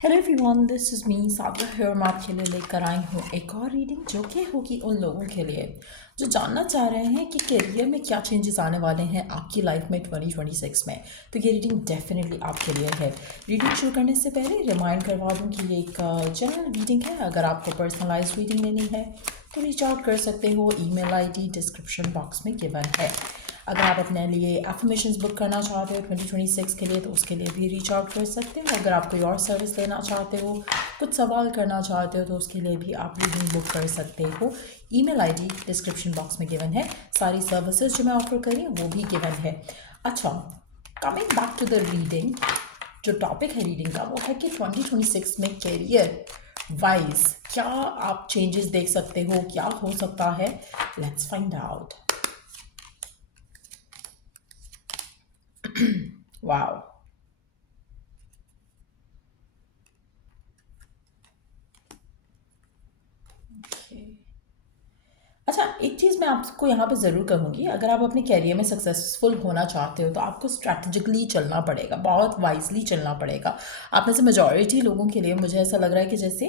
Hello everyone, this is me Sagar है और मैं आपके लिए लेकर आई हूँ एक और रीडिंग जो कि होगी उन लोगों के लिए जो जानना चाह रहे हैं कि करियर में क्या चेंजेस आने वाले हैं आपकी लाइफ में 2026 में। तो ये रीडिंग डेफिनेटली आपके लिए है। रीडिंग शुरू करने से पहले रिमाइंड करवा दूँ कि ये एक जनरल रीडिंग है। अगर आपको पर्सनलाइज रीडिंग लेनी है तो रीच आउट कर सकते हो। ईमेल आईडी डिस्क्रिप्शन बॉक्स में गिवन है। अगर आप अपने लिए एफर्मेशंस बुक करना चाहते हो 2026 के लिए तो उसके लिए भी रीच आउट कर सकते हो। अगर आप कोई और सर्विस लेना चाहते हो, कुछ सवाल करना चाहते हो तो उसके लिए भी आप रीडिंग बुक कर सकते हो। ईमेल आईडी डिस्क्रिप्शन बॉक्स में गिवन है। सारी सर्विसेज जो मैं ऑफर कर रही हूँ वो भी गिवन है। अच्छा, coming back to the reading, जो टॉपिक है रीडिंग का वो है कि 2026 में करियर वाइज क्या आप चेंजेस देख सकते हो, क्या हो सकता है। Let's find out. वाओ। अच्छा, एक चीज़ मैं आपको यहाँ पे ज़रूर कहूँगी, अगर आप अपने कैरियर में सक्सेसफुल होना चाहते हो तो आपको स्ट्रैटेजिकली चलना पड़ेगा, बहुत वाइजली चलना पड़ेगा। आप में से मेजॉरिटी लोगों के लिए मुझे ऐसा लग रहा है कि जैसे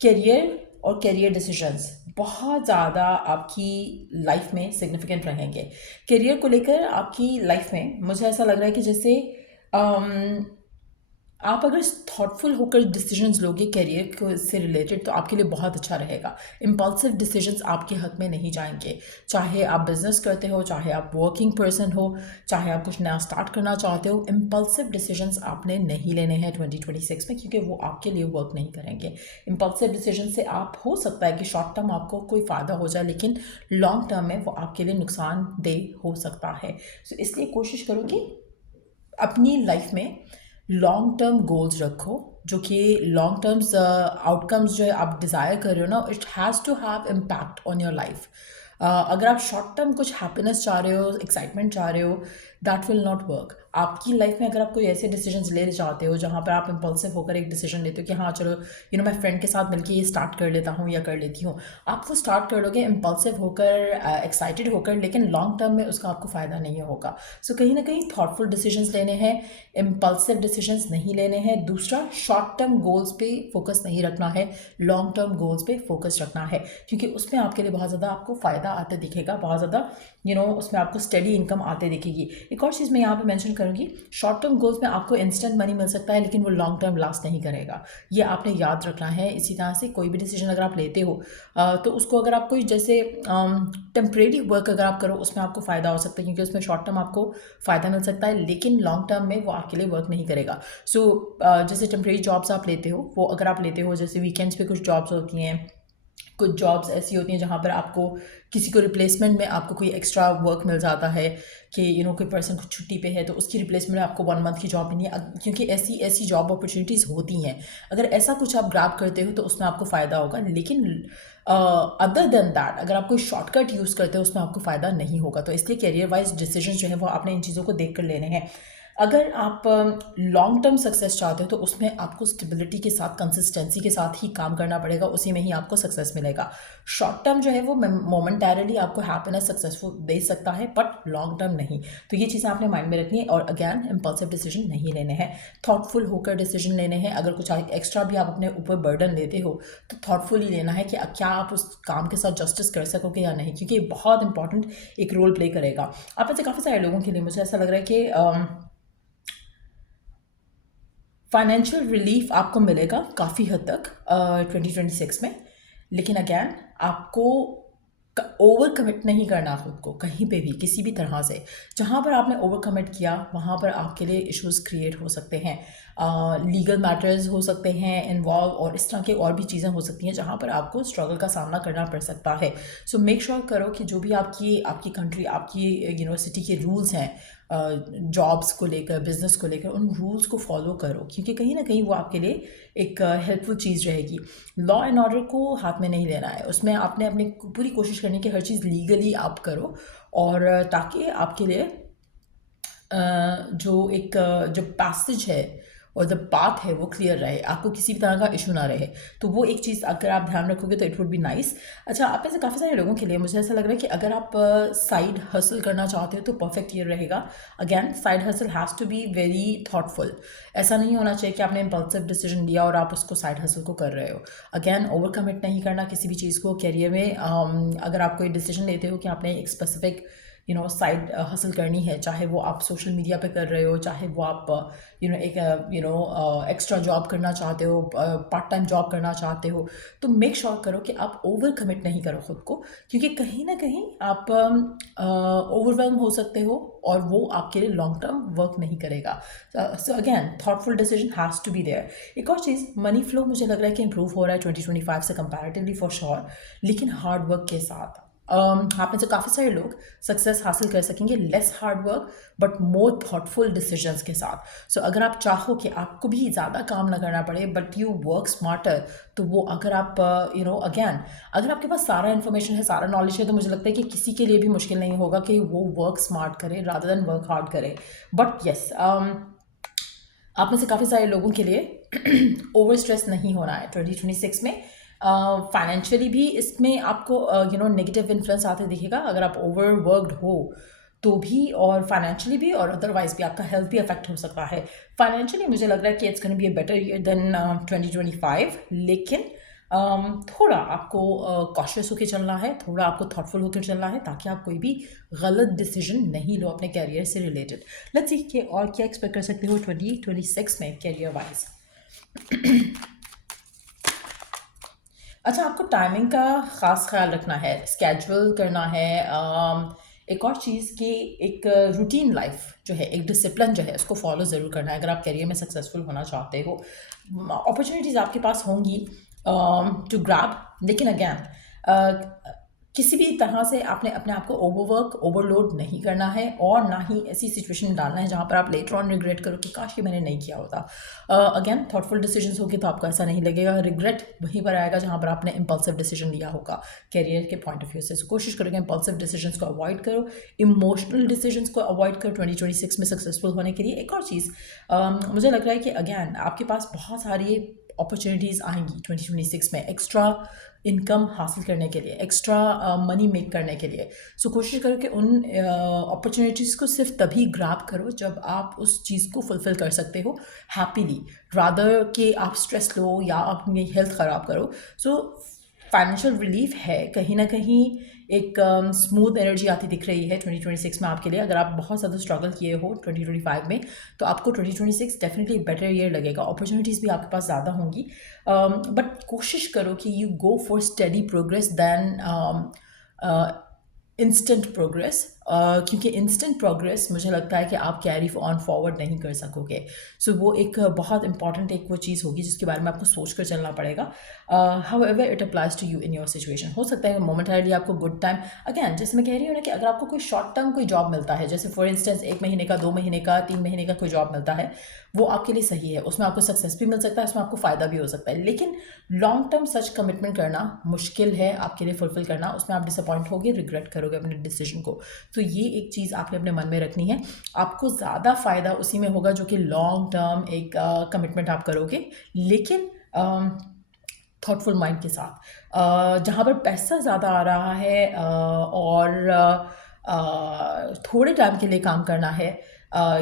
करियर और करियर डिसीजंस बहुत ज़्यादा आपकी लाइफ में सिग्निफिकेंट रहेंगे। करियर को लेकर आपकी लाइफ में मुझे ऐसा लग रहा है कि जैसे आप अगर थॉटफुल होकर डिसीजंस लोगे करियर को से रिलेटेड तो आपके लिए बहुत अच्छा रहेगा। इम्पल्सिव डिसीजंस आपके हक में नहीं जाएंगे। चाहे आप बिजनेस करते हो, चाहे आप वर्किंग पर्सन हो, चाहे आप कुछ नया स्टार्ट करना चाहते हो, इम्पल्सिव डिसीजंस आपने नहीं लेने हैं 2026 में, क्योंकि वो आपके लिए वर्क नहीं करेंगे। इम्पल्सिव डिसीजन से आप हो सकता है कि शॉर्ट टर्म आपको कोई फ़ायदा हो जाए, लेकिन लॉन्ग टर्म में वो आपके लिए नुकसानदेह हो सकता है। तो इसलिए कोशिश करो कि अपनी लाइफ में लॉन्ग टर्म गोल्स रखो, जो कि लॉन्ग टर्म्स आउटकम्स जो आप डिज़ायर कर रहे हो ना, it has to have impact on your life. अगर आप शॉर्ट टर्म कुछ हैप्पीनेस चाह रहे हो, एक्साइटमेंट चाह रहे हो, दैट विल नॉट वर्क। आपकी लाइफ में अगर आप कोई ऐसे डिसीजंस ले चाहते हो जहाँ पर आप इम्पल्सिव होकर एक डिसीजन लेते हो कि हाँ चलो मैं फ्रेंड के साथ मिलकर ये स्टार्ट कर लेता हूँ या कर लेती हूँ, आप वो स्टार्ट कर लोगे इम्पल्सिव होकर, एक्साइटेड होकर, लेकिन लॉन्ग टर्म में उसका आपको फ़ायदा नहीं होगा। सो कहीं ना कहीं थॉटफुल डिसीजंस लेने हैं, इम्पल्सिव डिसीजंस नहीं लेने हैं। दूसरा, शॉर्ट टर्म गोल्स पे फोकस नहीं रखना है, लॉन्ग टर्म गोल्स पे फोकस रखना है, क्योंकि उसमें आपके लिए बहुत ज़्यादा आपको फ़ायदा आते दिखेगा, बहुत ज़्यादा उसमें आपको स्टडी इनकम आते दिखेगी। एक और चीज़ मैं यहाँ पे मेंशन करूँगी, शॉर्ट टर्म गोल्स में आपको इंस्टेंट मनी मिल सकता है लेकिन वो लॉन्ग टर्म लास्ट नहीं करेगा, ये आपने याद रखना है। इसी तरह से कोई भी डिसीजन अगर आप लेते हो तो उसको अगर आप कोई जैसे टेम्परेरी वर्क अगर आप करो उसमें आपको फ़ायदा हो सकता है, क्योंकि उसमें शॉर्ट टर्म आपको फ़ायदा मिल सकता है लेकिन लॉन्ग टर्म में वो आपके लिए वर्क नहीं करेगा। सो जैसे टेम्परेरी जॉब्स आप लेते हो, वो अगर आप लेते हो, जैसे वीकेंड्स पे कुछ जॉब्स होती हैं, कुछ जॉब्स ऐसी होती हैं जहाँ पर आपको किसी को रिप्लेसमेंट में आपको कोई एक्स्ट्रा वर्क मिल जाता है कि कोई पर्सन कुछ छुट्टी पे है तो उसकी रिप्लेसमेंट में आपको 1 मंथ की जॉब मिलनी है, क्योंकि ऐसी ऐसी जॉब अपॉर्चुनिटीज़ होती हैं। अगर ऐसा कुछ आप ग्रैब करते हो तो उसमें आपको फ़ायदा होगा, लेकिन अदर देन दैट अगर आप कोई शॉर्टकट यूज़ करते हो उसमें आपको फ़ायदा नहीं होगा। तो इसलिए करियर वाइज डिसीजन जो है वो आपने इन चीज़ों को देख कर लेने हैं। अगर आप लॉन्ग टर्म सक्सेस चाहते हो तो उसमें आपको स्टेबिलिटी के साथ, कंसिस्टेंसी के साथ ही काम करना पड़ेगा, उसी में ही आपको सक्सेस मिलेगा। शॉर्ट टर्म जो है वो मोमेंटरली आपको हैप्पीनेस, सक्सेसफुल दे सकता है, बट लॉन्ग टर्म नहीं। तो ये चीज़ें आपने माइंड में रखनी है। और अगैन, इम्पल्सिव डिसीजन नहीं लेने हैं, थॉटफुल होकर डिसीजन लेने हैं। अगर कुछ एक्स्ट्रा भी आप अपने ऊपर बर्डन लेते हो तो थॉटफुली लेना है कि क्या आप उस काम के साथ जस्टिस कर सकोगे या नहीं, क्योंकि बहुत इंपॉर्टेंट एक रोल प्ले करेगा। आप ऐसे काफ़ी सारे लोगों के लिए मुझे ऐसा लग रहा है कि फाइनेंशियल रिलीफ आपको मिलेगा काफ़ी हद तक 2026 में, लेकिन अगैन आपको ओवर कमिट नहीं करना खुद को कहीं पे भी, किसी भी तरह से। जहाँ पर आपने ओवर कमिट किया वहाँ पर आपके लिए इश्यूज क्रिएट हो सकते हैं, लीगल मैटर्स हो सकते हैं इन्वॉल्व, और इस तरह की और भी चीज़ें हो सकती हैं जहाँ पर आपको स्ट्रगल का सामना करना पड़ सकता है। सो मेक श्योर करो कि जो भी आपकी आपकी कंट्री, आपकी यूनिवर्सिटी के रूल्स हैं जॉब्स को लेकर, बिजनेस को लेकर, उन रूल्स को फॉलो करो, क्योंकि कहीं ना कहीं वो आपके लिए एक हेल्पफुल चीज़ रहेगी। लॉ एंड ऑर्डर को हाथ में नहीं लेना है, उसमें आपने अपनी पूरी कोशिश करनी है कि हर चीज़ लीगली आप करो, और ताकि आपके लिए जो एक जो पैसेज है और द पाथ है वो क्लियर रहे, आपको किसी भी तरह का इशू ना रहे। तो वो एक चीज़ अगर आप ध्यान रखोगे तो इट वुड बी नाइस। अच्छा, आप में से काफ़ी सारे लोगों के लिए मुझे ऐसा लग रहा है कि अगर आप साइड हसल करना चाहते हो तो परफेक्ट ईयर रहेगा। Again side hustle has to be very thoughtful. ऐसा नहीं होना चाहिए कि आपने इम्पल्सिव डिसीजन लिया और आप उसको साइड हसल को कर रहे हो। अगैन ओवर कमिट नहीं करना किसी भी चीज़ को कैरियर में। अगर आप कोई डिसीजन लेते हो कि आपने एक स्पेसिफिक साइड हसल करनी है, चाहे वो आप सोशल मीडिया पे कर रहे हो, चाहे वो आप एक एक्स्ट्रा जॉब करना चाहते हो, पार्ट टाइम जॉब करना चाहते हो, तो मेक श्योर करो कि आप ओवर कमिट नहीं करो खुद को, क्योंकि कहीं ना कहीं आप ओवरवेलम हो सकते हो और वो आपके लिए लॉन्ग टर्म वर्क नहीं करेगा। So again thoughtful decision has to be there. एक और चीज़, मनी फ्लो मुझे लग रहा है कि इंप्रूव हो रहा है 2025 से कंपैरेटिवली फॉर श्योर, लेकिन हार्ड वर्क के साथ। आप में से काफ़ी सारे लोग सक्सेस हासिल कर सकेंगे less hard work but more thoughtful decisions के साथ। सो अगर आप चाहो कि आपको भी ज़्यादा काम ना करना पड़े बट यू वर्क स्मार्टर, तो वो अगर आप अगैन अगर आपके पास सारा इन्फॉर्मेशन है, सारा नॉलेज है, तो मुझे लगता है कि किसी के लिए भी मुश्किल नहीं होगा कि वो वर्क स्मार्ट करे रादर देन वर्क हार्ड करे। बट येस, आप में से काफ़ी सारे लोगों के लिए ओवर स्ट्रेस नहीं होना है 2026 में। फाइनेंशियली भी इसमें आपको नेगेटिव इन्फ्लुएंस आते दिखेगा अगर आप ओवर वर्कड हो तो भी, और फाइनेंशियली भी, और अदरवाइज भी आपका हेल्थ भी अफेक्ट हो सकता है। फाइनेंशियली मुझे लग रहा है कि it's gonna be a better year than 2025, लेकिन थोड़ा आपको कॉशियस होकर चलना है, थोड़ा आपको थॉटफुल होकर चलना है, ताकि आप कोई भी गलत डिसीजन नहीं लो अपने कैरियर से रिलेटेड। लेट्स सी कि और क्या एक्सपेक्ट कर सकते हो 2026 में कैरियर वाइज। अच्छा, आपको टाइमिंग का ख़ास ख्याल रखना है, स्केड्यूल करना है। एक और चीज़ कि एक रूटीन लाइफ जो है, एक डिसिप्लिन जो है, उसको फॉलो ज़रूर करना है अगर आप करियर में सक्सेसफुल होना चाहते हो। अपॉर्चुनिटीज़ आपके पास होंगी टू ग्रैब, लेकिन अगैन किसी भी तरह से आपने अपने आप को ओवरवर्क ओवरलोड नहीं करना है, और ना ही ऐसी सिचुएशन में डालना है जहाँ पर आप लेटर ऑन रिग्रेट करो कि काश ये मैंने नहीं किया होता। अगेन थॉटफुल डिसीजंस होगी तो आपको ऐसा नहीं लगेगा। रिग्रेट वहीं पर आएगा जहाँ पर आपने इंपल्सिव डिसीजन लिया होगा कैरियर के पॉइंट ऑफ व्यू से। कोशिश करोगे इंपल्सिव डिसीजंस को अवॉइड करो, इमोशनल डिसीजंस को अवॉइड करो 2026 में सक्सेसफुल होने के लिए। एक और चीज़, मुझे लग रहा है कि अगैन आपके पास बहुत सारी अपॉर्चुनिटीज़ आएंगी 2026 में एक्स्ट्रा इनकम हासिल करने के लिए, एक्स्ट्रा मनी मेक करने के लिए। सो कोशिश करो कि उन अपॉर्चुनिटीज़ को सिर्फ तभी ग्रैब करो जब आप उस चीज़ को फुलफ़िल कर सकते हो हैप्पीली, रादर कि आप स्ट्रेस लो या अपनी हेल्थ ख़राब करो। सो फाइनेंशियल रिलीफ है कहीं ना कहीं, एक स्मूथ एनर्जी आती दिख रही है 2026 में आपके लिए। अगर आप बहुत ज़्यादा स्ट्रगल किए हो 2025 में, तो आपको 2026 डेफिनेटली बेटर ईयर लगेगा। अपॉर्चुनिटीज़ भी आपके पास ज़्यादा होंगी, बट कोशिश करो कि you go for steady progress than instant progress, क्योंकि इंस्टेंट प्रोग्रेस मुझे लगता है कि आप कैरी ऑन फॉरवर्ड नहीं कर सकोगे। सो वो एक बहुत इंपॉर्टेंट एक वो चीज़ होगी जिसके बारे में आपको सोच कर चलना पड़ेगा। However it applies to you in your situation. हो सकता है मोमेंटरीली आपको गुड टाइम, अगैन जैसे मैं कह रही हूँ ना कि अगर आपको कोई शॉर्ट टर्म कोई जॉब मिलता है, जैसे फॉर इंस्टेंस 1 महीने का, 2 महीने का, 3 महीने का कोई जॉब मिलता है, वो आपके लिए सही है, उसमें आपको सक्सेस भी मिल सकता है, उसमें आपको फ़ायदा भी हो सकता है। लेकिन लॉन्ग टर्म सच कमिटमेंट करना मुश्किल है आपके लिए फुलफिल करना, उसमें आप डिसअपॉइंट होगे, रिग्रेट करोगे अपने डिसीजन को। तो ये एक चीज़ आपने अपने मन में रखनी है। आपको ज़्यादा फ़ायदा उसी में होगा जो कि लॉन्ग टर्म एक कमिटमेंट आप करोगे, लेकिन थॉटफुल माइंड के साथ। जहाँ पर पैसा ज़्यादा आ रहा है और थोड़े टाइम के लिए काम करना है,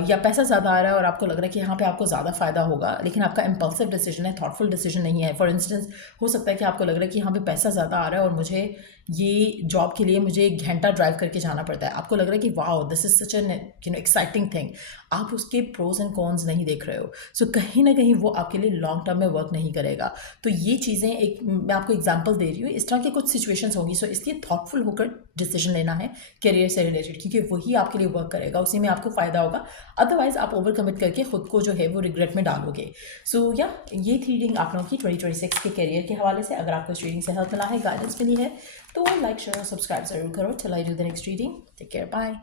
या पैसा ज़्यादा आ रहा है और आपको लग रहा है कि यहाँ पे आपको ज़्यादा फ़ायदा होगा, लेकिन आपका इम्पल्सिव डिसीजन है, थॉटफुल डिसीजन नहीं है। फॉर इंस्टेंस हो सकता है कि आपको लग रहा है कि यहाँ पे पैसा ज़्यादा आ रहा है और मुझे ये जॉब के लिए मुझे 1 घंटा ड्राइव करके जाना पड़ता है। आपको लग रहा है कि wow this is such an exciting thing, आप उसके प्रोज एंड कॉन्स नहीं देख रहे हो। सो कहीं ना कहीं वो आपके लिए लॉन्ग टर्म में वर्क नहीं करेगा। तो ये चीज़ें, एक मैं आपको एग्जाम्पल दे रही हूँ, इस तरह की कुछ सिचुएशंस होंगी। सो इसलिए थॉटफुल होकर डिसीजन लेना है करियर से रिलेटेड, क्योंकि वही आपके लिए वर्क करेगा, उसी में आपको फ़ायदा होगा। अदरवाइज आप ओवर कमिट करके खुद को जो है वो रिग्रेट में डालोगे। सो या ये थी रीडिंग आप लोगों की 2026 के करियर के हवाले से। अगर आपको इस रीडिंग से हेल्प मिला है, गाइडेंस मिली है, तो लाइक शेयर और सब्सक्राइब जरूर करो। Till I do the next reading, take care, bye.